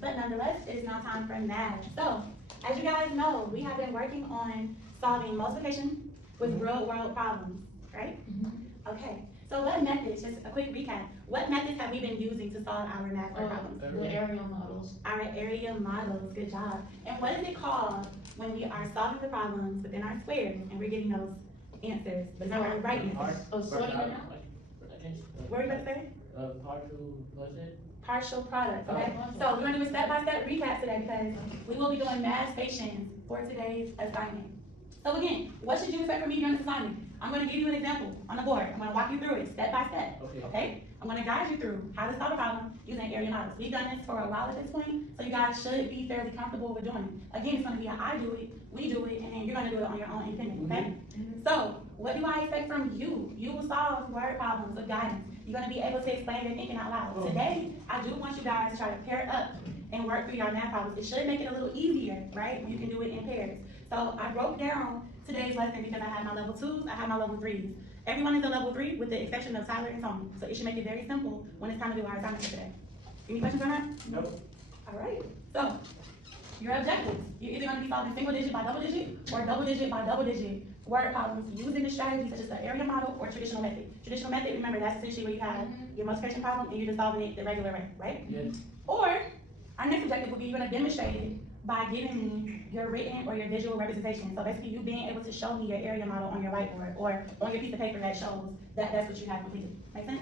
but nonetheless, it is now time for math. So, as you guys know, we have been working on solving multiplication with real-world problems, right? Okay, so what methods, just a quick recap, what methods have we been using to solve our math problems? The area models. Our area models, good job. And what is it called when we are solving the problems within our squares and we're getting those answers, but not our right answers? Oh, sorting them out? What are you about to say? Partial, what's it? Partial products, okay? So we're gonna do a step-by-step recap today because we will be doing math stations for today's assignment. So again, what should you expect from me during this assignment? I'm gonna give you an example on the board. I'm gonna walk you through it step by step, okay? I'm gonna guide you through how to solve a problem using area models. We've done this for a while at this point, so you guys should be fairly comfortable with doing it. Again, it's gonna be a I do it, we do it, and then you're gonna do it on your own independent, okay? So, what do I expect from you? You will solve word problems with guidance. You're gonna be able to explain your thinking out loud. Today, I do want you guys to try to pair up and work through your math problems. It should make it a little easier, right? When you can do it in pairs. So I broke down today's lesson because I have my level 2s, I have my level 3s. Everyone is a level 3 with the exception of Tyler and Tony. So it should make it very simple when it's time to do our assignment for today. Any questions on that? Nope. All right. So your objectives, you're either gonna be solving single digit by double digit or double digit by double digit word problems using the strategies such as the area model or traditional method. Traditional method, remember, that's essentially where you have your multiplication problem and you're just solving it the regular way, right? Yes. Or our next objective will be you're gonna demonstrate it by giving me your written or your visual representation. So basically you being able to show me your area model on your whiteboard or on your piece of paper that shows that that's what you have completed. Make sense?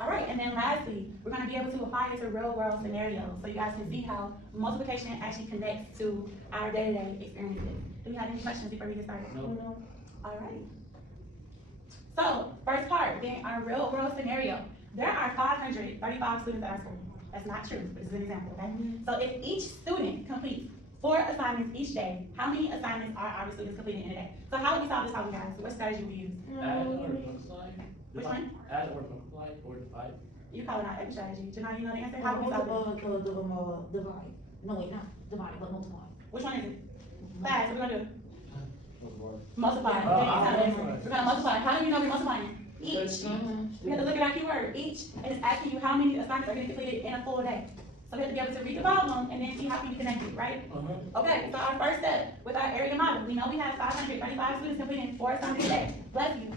All right, and then lastly, we're gonna be able to apply it to real world scenarios so you guys can see how multiplication actually connects to our day-to-day experiences. Do you have any questions before we get started? No. All right. So, first part, being our real world scenario. There are 535 students at our school. That's not true, but it's an example, okay? So if each student completes 4 assignments each day, how many assignments are our students completing in a day? So how would we solve this problem, guys? What strategy would we use? Add or multiply? Which one? Add or multiply 4 to 5. You call it out every strategy. Janai, you know the answer? How would we solve this? Divide. No, wait, not divide, but multiply. Which one is it? Fast, what are we gonna do? Multiply. We're gonna multiply. How do we know we're multiplying? Each. We have to look at our keyword. Each, and it's asking you how many assignments are getting completed in a full day. So we have to be able to read the problem and then see how can we connect it, right? Okay, so our first step with our area model, we know we have 535 students completing 4 assignments a day. Bless you.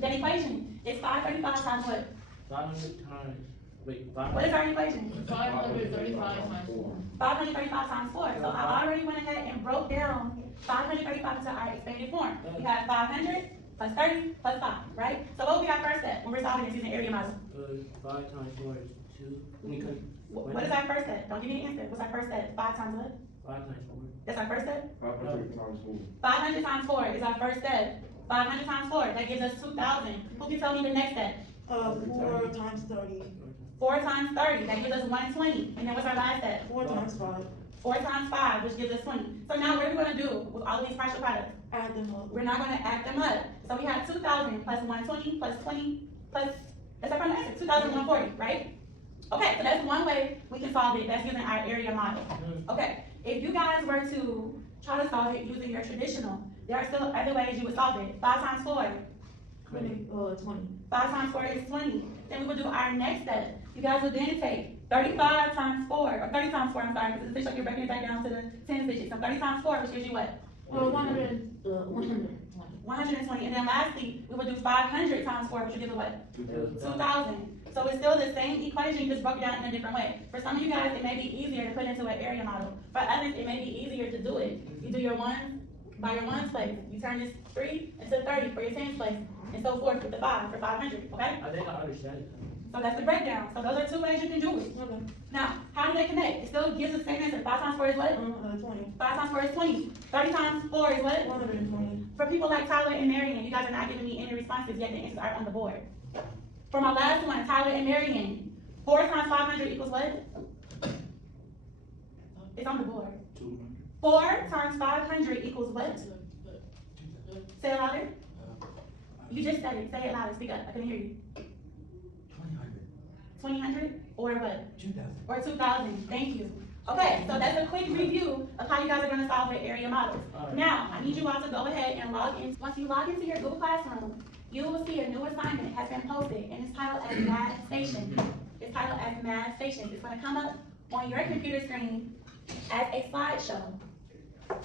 That equation is 535 times what? 500 times, wait, 500. What is our equation? 535 times 4. 535 times 4. So I already went ahead and broke down 535 into our expanded form. We have 500 plus 30 plus 5, right? So what will be our first step when we're solving this using area model? 5 times 4 is 2. What is our first step? Don't give me the answer. What's our first step? 5 times what? 5 times 4. That's our first step? 500 times 4. 500 times 4 is our first step. 500 times 4, that gives us 2,000. Who can tell me the next step? 4 times 30. 4 times 30, that gives us 120. And then what's our last step? 4 times 5. 4 times 5, which gives us 20. So now what are we gonna do with all of these partial products? Add them up. We're not gonna add them up. So we have 2,000 plus 120 plus 20 plus, that's our final answer, 2,140, right? Okay, so that's one way we can solve it. That's using our area model. Okay, if you guys were to try to solve it using your traditional, there are still other ways you would solve it. 5 times 4. 20. 5 times 4 is 20. Then we would do our next step. You guys would then take 35 times 4, or 30 times 4, I'm sorry, because it's like you're breaking it back down to the 10 digits. So 30 times 4, which gives you what? 120. 120. And then lastly, we would do 500 times 4, which would give you what? 2,000. So it's still the same equation, just broken down in a different way. For some of you guys, it may be easier to put into an area model. For others, it may be easier to do it. You do your 1 by your 1's place. You turn this 3 into 30 for your 10's place, and so forth with the 5 for 500, okay? I think I understand. So that's the breakdown. So those are 2 ways you can do it. Okay. Now, how do they connect? It still gives the same answer. 5 times 4 is what? 20. 5 times 4 is 20. 30 times 4 is what? 120. For people like Tyler and Marion, you guys are not giving me any responses yet. The answers are on the board. For my last one, Tyler and Marion, 4 times 500 equals what? It's on the board. 4 times 500 equals what? Say it louder. You just said it. Say it louder. Speak up. I can hear you. 2,000 or what? 2,000. Or 2,000. Thank you. Okay, so that's a quick review of how you guys are going to solve the area models. Now, I need you all to go ahead and log in. Once you log into your Google Classroom, you will see a new assignment has been posted, and it's titled as Math Station. It's titled as Math Station. It's going to come up on your computer screen as a slideshow.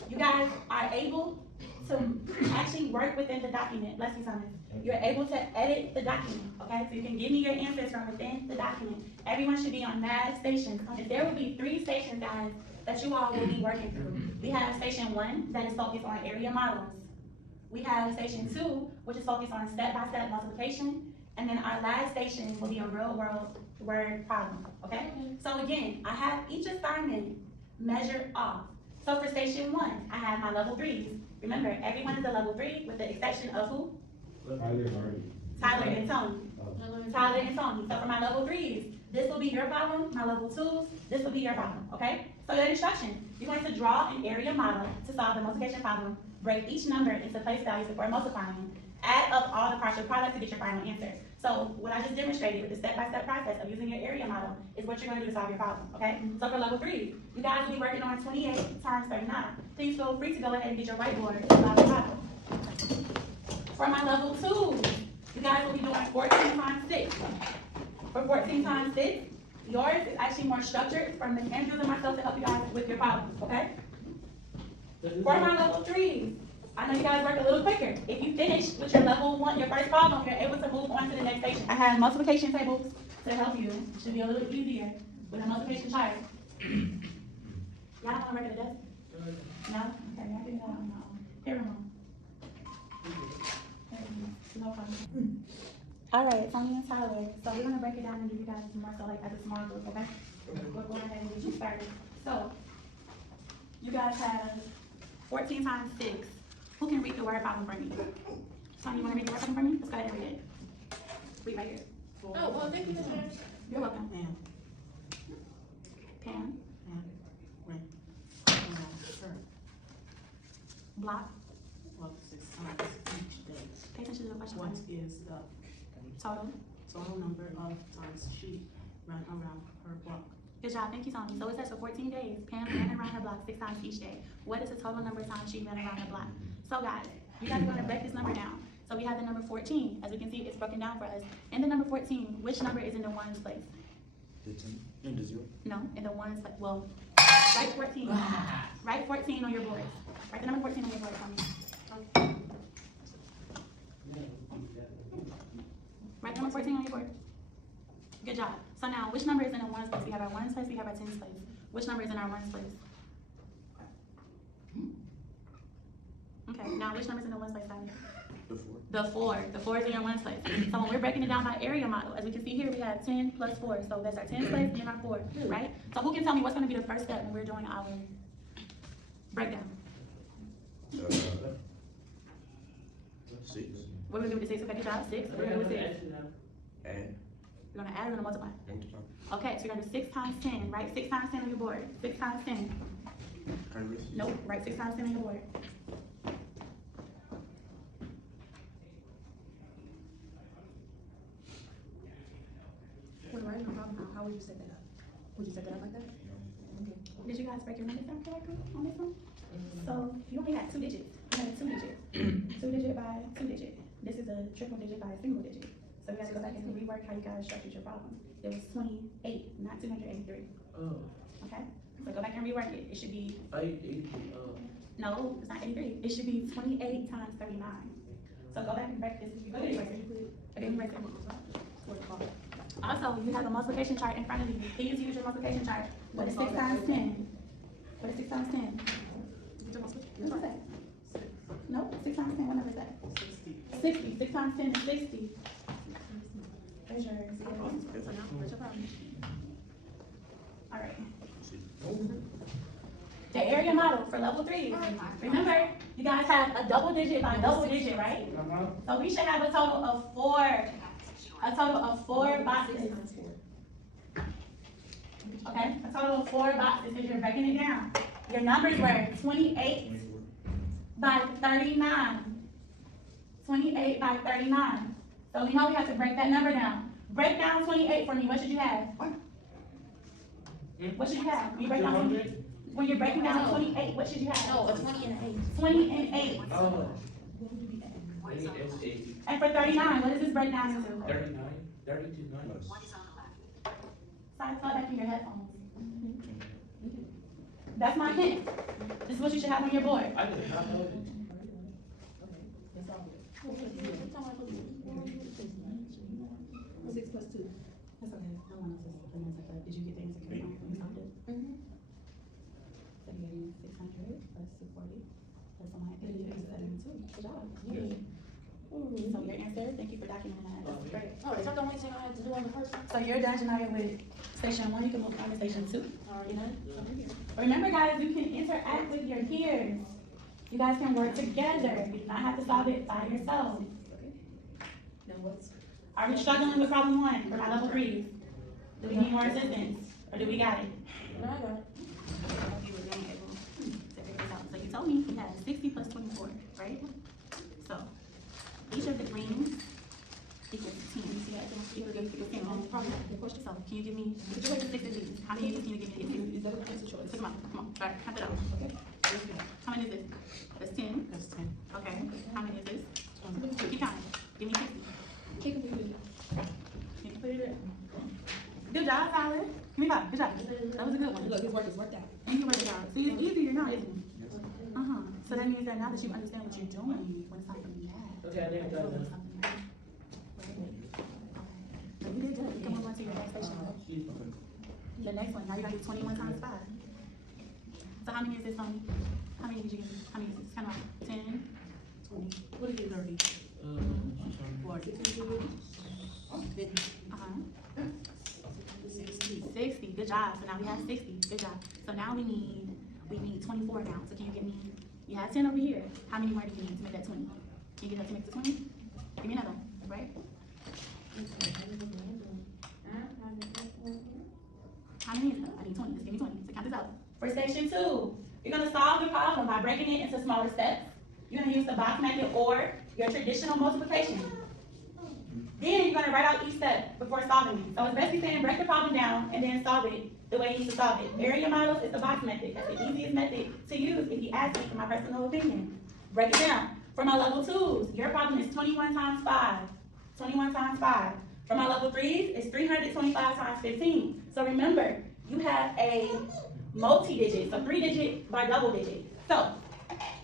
You guys are able to actually work within the document. Let's see something. You're able to edit the document, okay? So you can give me your answers from within the document. Everyone should be on math stations. And there will be 3 stations, guys, that you all will be working through. We have station 1 that is focused on area models. We have station 2, which is focused on step-by-step multiplication. And then our last station will be a real-world word problem, okay? So again, I have each assignment measured off. So for station 1, I have my level 3s. Remember, everyone is a level 3 with the exception of who? Tyler and Tony. Tyler and Tony. So for my level 3s, this will be your problem. My level 2s, this will be your problem, okay? So the instruction, you're going to draw an area model to solve the multiplication problem, break each number into place values before multiplying, add up all the partial products to get your final answer. So what I just demonstrated with the step-by-step process of using your area model is what you're going to do to solve your problem, okay? So for level 3, you guys will be working on 28 times 39. Please feel free to go ahead and get your whiteboard and solve your problem. For my level 2, you guys will be doing 14 times 6. For 14 times 6, yours is actually more structured from Ms. Andrews and myself to help you guys with your problem, okay? For my level 3s, I know you guys work a little quicker. If you finish with your level 1, your first problem, you're able to move on to the next station. I have multiplication tables to help you. It should be a little easier with a multiplication chart. Y'all don't want to work at a desk? No? Okay, y'all do that on your own. Here, Ramon. No problem. All right, Tony and Tyler. So we're gonna break it down and give you guys more so like as a small group, okay? We're going ahead and get you started. So you guys have 14 times 6. Who can read the word problem for me? Tony, you wanna read the word problem for me? Let's go ahead and read it. Read right here. Oh, well, thank you, Ms. Harris. You're welcome. Pam. Pam. Right. Block. Well, 6 times each day. Pay attention to the question. What is the Total. total number of times she ran around her block? Good job, thank you, Tony. So it says for 14 days, Pam ran around her block 6 times each day. What is the total number of times she ran around her block? So guys, you guys are gonna break this number down. So we have the number 14. As we can see, it's broken down for us. In the number 14, which number is in the ones place? In the 0. No, in the ones place. Well, write 14. Write 14 on your board. Write the number 14 on your board for me. Write number 14 on your board. Good job. So now, which number is in the ones place? We have our ones place, we have our tens place. Which number is in our ones place? Okay, now which number is in the ones place, Tyler? The 4. The 4. The 4 is in your ones place. So when we're breaking it down by area model, as we can see here, we have 10 plus 4. So that's our 10 place and our 4, right? So who can tell me what's gonna be the first step when we're doing our breakdown? 6. What are we gonna do with 6? Okay, good job. 6. What are we gonna do with 6? Add. We're gonna add or we're gonna multiply? Multiply. Okay, so you're gonna do 6 times 10, right? 6 times 10 on your board. 6 times 10. Nope, write 6 times 10 on your board. When writing a problem, how would you set that up? Would you set that up like that? Okay. Did you guys break your numbers down correctly on this one? So you only had 2 digits. You had 2 digits. 2 digit by 2 digit. This is a triple digit by a single digit. So we have to go back and rework how you guys structured your problem. It was 28, not 283. Oh, Okay? So go back and rework it. It should be, 883, no, it's not 83. It should be 28 times 39. So go back and break this. Go ahead and erase it. Okay, erase it. Also, you have a multiplication chart in front of you. Please use your multiplication chart. What is 6 times 10? What is 6 times 10? What's that? No, 6 times 10, what number is that? 60. 6 times 10 is 60. There's your problem. All right. The area model for level 3. Remember, you guys have a double digit by double digit, right? So we should have a total of 4. A total of 4 boxes. Okay, a total of 4 boxes if you're breaking it down. Your numbers were 28 by 39. 28 by 39. So we know we have to break that number down. Break down 28 for me. What should you have? What should you have? When you're breaking down 28, what should you have? No, a 20 and an 8. 20 and 8. Oh. And for 39, what does this break down into? 39, 32, 9. Sorry, plug back in your headphones. That's my hint. This is what you should have on your board. I did not know this. Six plus two. That's okay. Hold on, did you get the answer correct when you solved it? So you gave me 600 plus 240 plus 172. Good job. So your answer, thank you for documenting that. That's great. Oh, is that the only thing I had to do on the first one? So you're done, Janaya, with station 1. You can move on to station 2. Already done? Remember, guys, you can interact with your peers. You guys can work together. You do not have to solve it by yourself. Now what's? Are we struggling with problem 1 for my level 3s? Do we need more assistance? Or do we got it? No, I got it. You were being able to figure this out. So you told me we had 60 plus 24, right? So each of the greens equals 10. You see that? Equals 10. So can you give me 6 of these? How many of these can you give me? Is that a answer choice? Come on. All right, count it out. Okay. How many is this? That's 10. That's 10. Okay. How many is this? Keep counting. Give me 60. Can you believe it? Can you put it in? Good job, Tyler. Give me 5. Good job. That was a good one. Look, his work is worked out. And you work it out. See, it's easier now, isn't it? So that means that now that you understand what you're doing, when it's time for math. Okay, I didn't got that. So you did good. Come on to your next station. The next one, now you gotta do 21 times 5. So how many is this, Tony? How many did you get? How many is this? Count out. 10, 20. What did you get? 30. 40. 50. 60. Good job. So now we have 60. Good job. So now we need 24 now. So can you give me, you have 10 over here. How many more do you need to make that 20? Can you get that to make the 20? Give me another one, right? How many is that? I need 20. Just give me 20. So count this out. For station 2, you're gonna solve the problem by breaking it into smaller steps. You're gonna use the box method or your traditional multiplication. Then you're gonna write out each step before solving it. So it's basically saying break the problem down and then solve it the way you need to solve it. Area models is the box method. That's the easiest method to use if you ask me for my personal opinion. Break it down. For my level 2s, your problem is 21 times 5. 21 times 5. For my level 3s, it's 325 times 15. So remember, you have a multi-digit, so 3-digit by double-digit. So,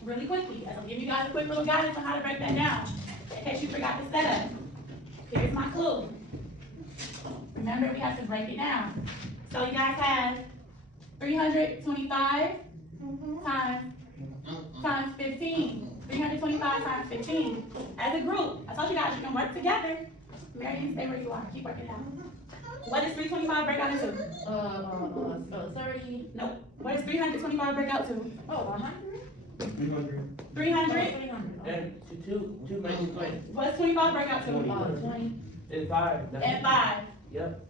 really quickly, I'll give you guys a quick little guidance on how to break that down, in case you forgot the setup. Here's my clue. Remember, we have to break it down. So you guys have 325 times 15. 325 times 15. As a group, I told you guys you can work together. Marion, stay where you are. Keep working out. What does 325 break out into? 30. Nope. What does 325 break out to? Oh, 100? 300. 300? 300. And two minus 20. What does 25 break out to? 20. And 5. And 5. Yep.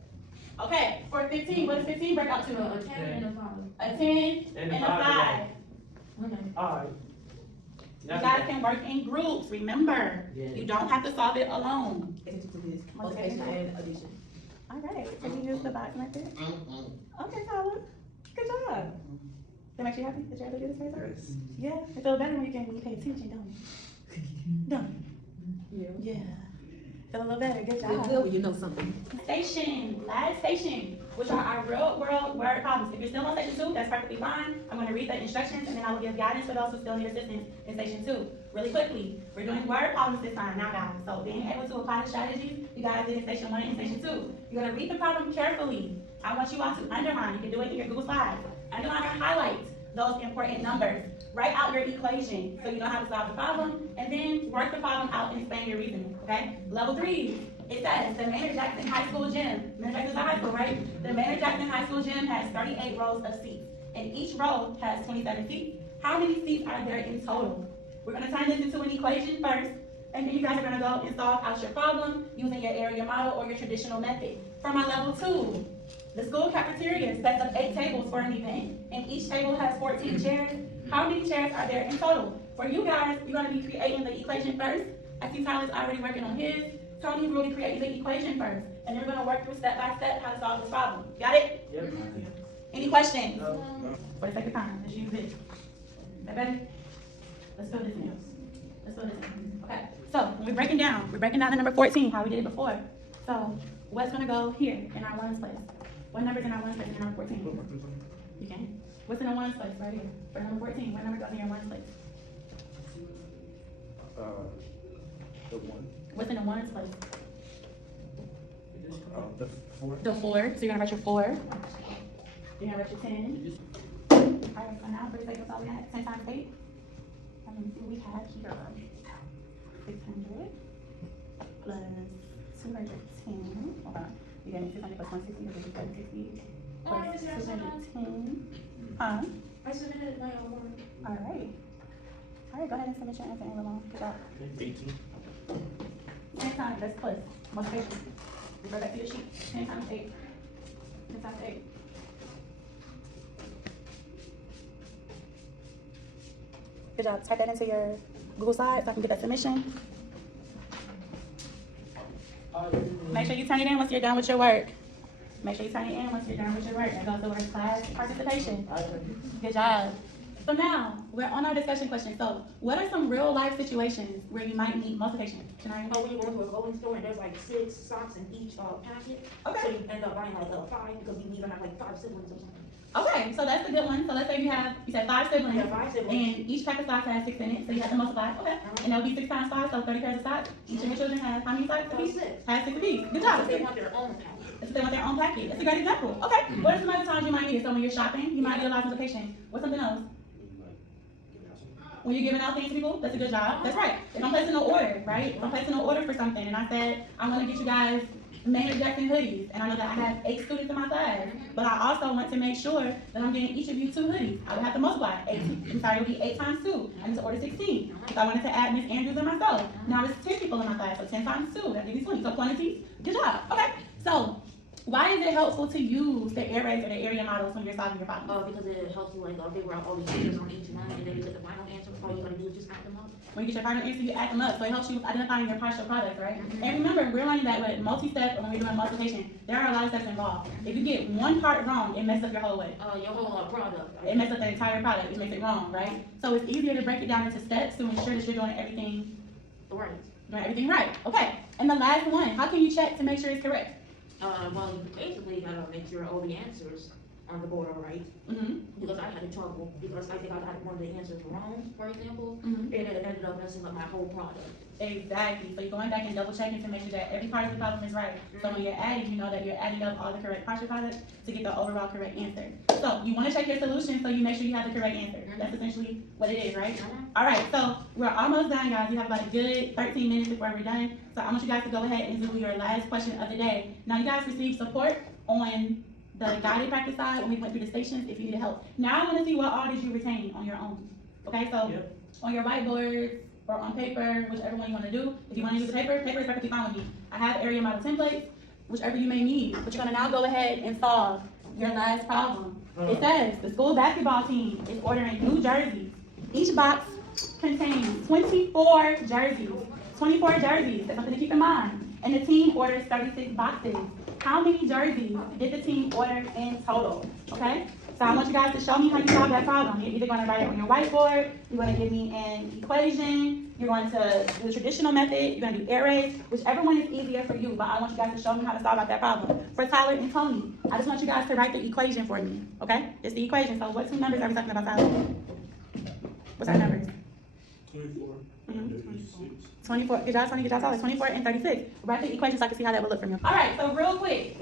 Okay, for 15, what does 15 break out to? A 10 and a 5. A 10 and a 5. Okay. Alright. You guys can work in groups, remember. Yeah. You don't have to solve it alone. Multiplication and addition. All right, so you use the box method? Okay, Tyler, good job. That makes you happy that you're able to do this right now? Yes. Yeah, it feels better when you pay attention, don't it? Don't it? Yeah. Feel a little better, good It's job. good when you know something. Station, last station, which are our real world word problems. If you're still on station 2, that's perfectly fine. I'm gonna read the instructions and then I will give guidance for those who still need assistance in station 2. Really quickly, we're doing word problems this time now, guys. So being able to apply the strategies you guys did in station 1 and station 2. You're gonna read the problem carefully. I want you all to underline, you can do it in your Google Slides. Underline or highlight those important numbers. Write out your equation so you know how to solve the problem, and then work the problem out and explain your reasoning, okay? Level 3, it says the Maynard Jackson High School gym, Maynard Jackson's a high school, right? The Maynard Jackson High School gym has 38 rows of seats, and each row has 27 seats. How many seats are there in total? We're gonna turn this into an equation first, and then you guys are gonna go and solve out your problem using your area model or your traditional method. For my level 2, the school cafeteria sets up 8 tables for an event, and each table has 14 chairs. How many chairs are there in total? For you guys, you're gonna be creating the equation first. I see Tyler's already working on his. Tony will be creating the equation first, and then we're gonna work through step by step how to solve this problem. Got it? Yep. Any questions? No. For the sake of time, let's use this. Is that better? Let's fill this in. Let's fill this in. Okay. So when we're breaking down the number 14, how we did it before. So what's gonna go here in our ones place? What number's in our ones place in number 14? You can. What's in the ones place right here? For number 14, what number goes in your ones place? The one. What's in the ones place? The four. The 4, so you're gonna write your 4. You're gonna write your 10. Alright, so now for the sake of all we got, 10 times 8. Let me see what we have here. 600 plus 210. Hold on. You got me 600 plus 160, which is 760. Plus 210. Huh? I submitted my own work. Alright. Alright, go ahead and submit your answer in Lamont. Good job. 18. 10 times, that's plus. Multiplication. Refer back to your sheet. 10 times 8. 10 times 8. Good job. Type that into your Google Slides so I can get that submission. Make sure you turn it in once you're done with your work. Make sure you turn it in once you're done with your work. That goes towards class participation. Good job. So now, we're on our discussion question. So, what are some real life situations where you might need multiplication? Oh, when you go into a clothing store and there's like 6 socks in each packet. Okay. So you end up buying like 5 because we even have like 5 siblings or something. Okay, so that's a good one. So let's say you said 5 siblings. Yeah, 5 siblings. And each pack of socks has 6 in it, so you have to multiply. Okay. And that would be 6 times 5, so 30 pairs of socks. Each of your children has how many socks apiece? 6. Has 6 apiece. Good job. So they want their own packet. If they want their own packet. That's a great example. Okay. What are some other times you might need it? So when you're shopping, you might utilize multiplication. What's something else? When you're giving out things to people, that's a good job. That's right. If I'm placing an order, right? If I'm placing an order for something and I said, I want to get you guys Maynard Jackson hoodies, and I know that I have 8 students in my class, but I also want to make sure that I'm getting each of you 2 hoodies. I would have to multiply. It would be 8 times 2. I need to order 16. If I wanted to add Miss Andrews and myself, now it's 10 people in my class, so 10 times 2, that gives you 20. So quantities, good job. Okay. So why is it helpful to use the arrays or the area models when you're solving your problems? Because it helps you like figure out all the answers on each one, and then you get the final answer. All you gotta do is just add them up. When you get your final answer, you add them up. So it helps you with identifying your partial product, right? And remember, we're learning that with multi-step or when we're doing multiplication, there are a lot of steps involved. If you get one part wrong, it messes up your whole way. Your whole product. It messes up the entire product, which makes it wrong, right? So it's easier to break it down into steps to ensure that you're doing everything right. Okay. And the last one, how can you check to make sure it's correct? Well, you basically gotta make sure all the answers on the board are right. Mm-hmm. Because I had trouble, because I think I got one of the answers wrong, for example, Mm-hmm. and it ended up messing up my whole product. Exactly. So you're going back and double checking to make sure that every part of the problem is right. So when you're adding, you know that you're adding up all the correct partial products to get the overall correct answer. So you want to check your solution so you make sure you have the correct answer. That's essentially what it is, right? All right. So we're almost done, guys. We have about a good 13 minutes before we're done. So I want you guys to go ahead and do your last question of the day. Now you guys received support on the guided practice side when we went through the stations if you needed help. Now I want to see what all did you retain on your own. Okay, so on your whiteboards or on paper, whichever one you want to do. If you want to use the paper is perfectly fine with me. I have area model templates, whichever you may need. But you're going to now go ahead and solve your last problem. It says the school basketball team is ordering new jerseys. Each box contains 24 jerseys. 24 jerseys, that's something to keep in mind. And the team orders 36 boxes. How many jerseys did the team order in total? Okay? So I want you guys to show me how you solve that problem. You're either going to write it on your whiteboard, you're going to give me an equation, you're going to do the traditional method, you're going to do arrays, whichever one is easier for you, but I want you guys to show me how to solve out that problem. For Tyler and Tony, I just want you guys to write the equation for me, okay? It's the equation, so what 2 numbers are we talking about, Tyler? What's our numbers? 24. Mhm. 36. 24, good job, Tony, good job, Tyler. 24 and 36. Write the equation so I can see how that would look from you. All right, so real quick,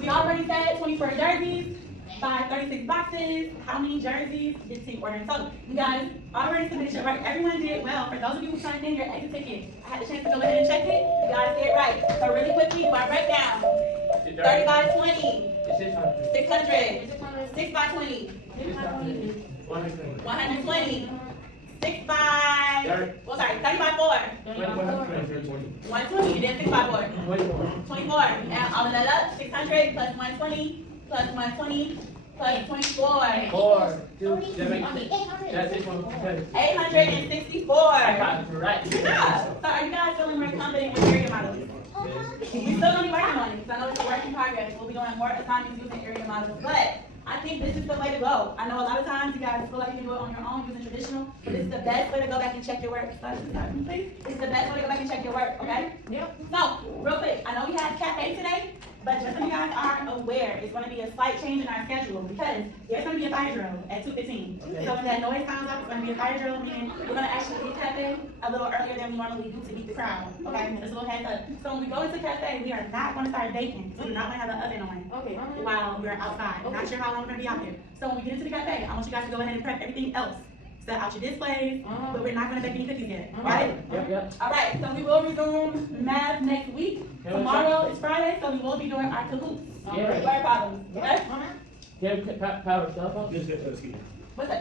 we already said 24 jerseys, 36 boxes. How many jerseys did the team order in total? You guys already submitted your work. Everyone did well. For those of you who signed in your exit ticket, I had the chance to go ahead and check it. You guys did right. So really quickly, do I break down? 30 by 20. 600. 6 by 20. 120. 6 by, well, sorry, 30 by 4. 120, and then 6 by 4. 24. Add all of that up. 600 plus 120 plus 120 plus 24. 864. Right. Good job. So are you guys feeling more confident with area models? We still gonna be working on it, because I know it's a work in progress. We'll be doing more assignments using area models, but I think this is the way to go. I know a lot of times you guys feel like you can do it on your own using traditional, but this is the best way to go back and check your work. Please. It's the best way to go back and check your work, okay? Yep. So, real quick, I know we had cafe today. But just so you guys are aware, it's gonna be a slight change in our schedule because there's gonna be a fire drill at 2:15. Okay. So when that noise sounds up, it's gonna be a fire drill, meaning we're gonna actually leave cafe a little earlier than we normally do to beat the crowd, okay? Just a little heads up. So when we go into cafe, we are not gonna start baking. We do not wanna have the oven on Okay, while we're outside. Not sure how long we're gonna be out there. So when we get into the cafe, I want you guys to go ahead and prep everything else. Set out your displays, but we're not gonna bake any cookies yet, right? Yep. All right, so we will resume math next week. Tomorrow is Friday, so we will be doing our cahoots. Yeah. Word problems, okay? Can you power cell phone? Let's get, let's get. What's that?